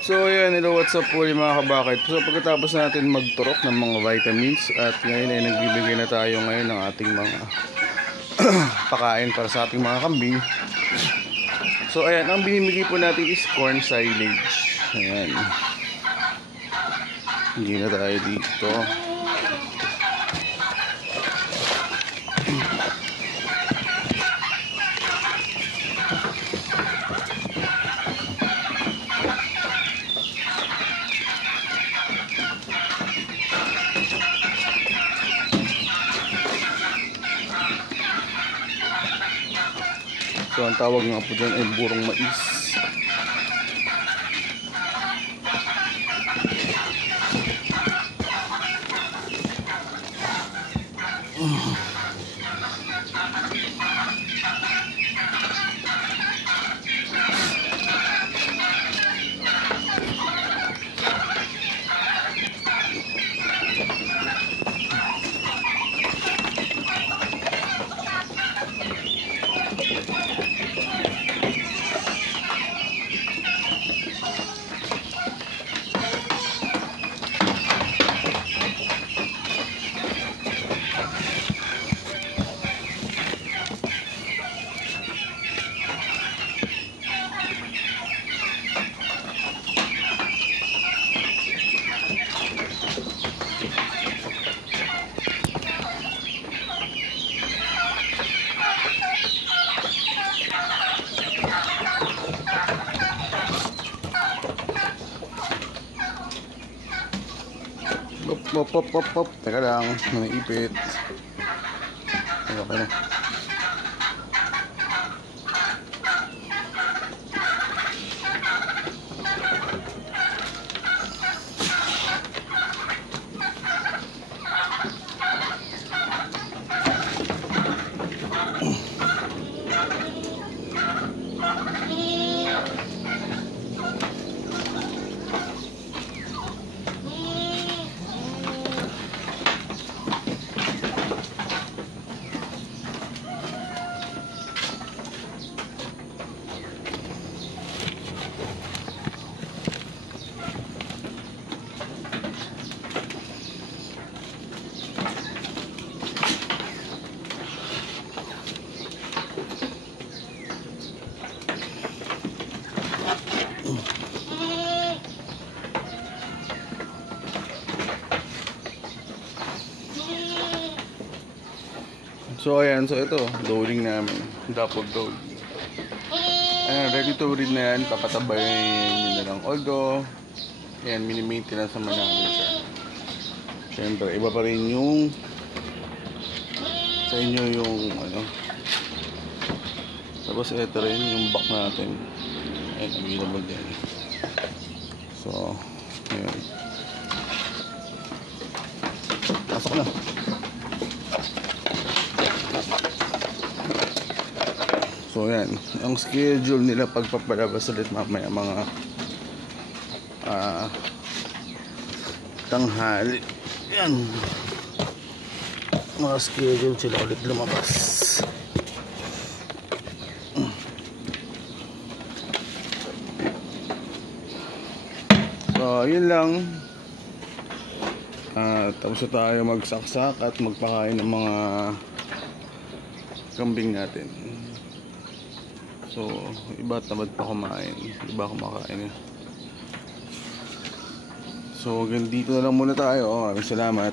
So ayan, hello, what's up po mga kabakit. So pagkatapos natin magturok ng mga vitamins at ngayon ay nagbibigay na tayo ngayon ng ating mga pakain para sa ating mga kambing. So ayan, ang binibigay po natin is corn silage. Ayan. Hindi na tayo dito. So ang tawag nga po dyan ay burong mais. Pop. Teka lang, naipit. Okay na. So ayan, so ito, loading namin. Dapog load. Ayan, ready to read na yan. Papatabayin nyo na lang. Although, ayan, mini-maintenance naman namin siya. Siyempre, iba pa rin yung sa inyo yung ano. Tapos ito rin yung back natin. Ayan, available din. So, ayan. Pasok na. So yan, ang schedule nila pagpapalabas ulit mamaya mga tanghali. Yan, mga schedule sila ulit lumabas. So yun lang. Tapos na tayo magsaksak at magpakain ng mga kambing natin. So, iba tamad pa kumain. Iba kumakain eh. So, hanggang dito na lang muna tayo. Maraming salamat.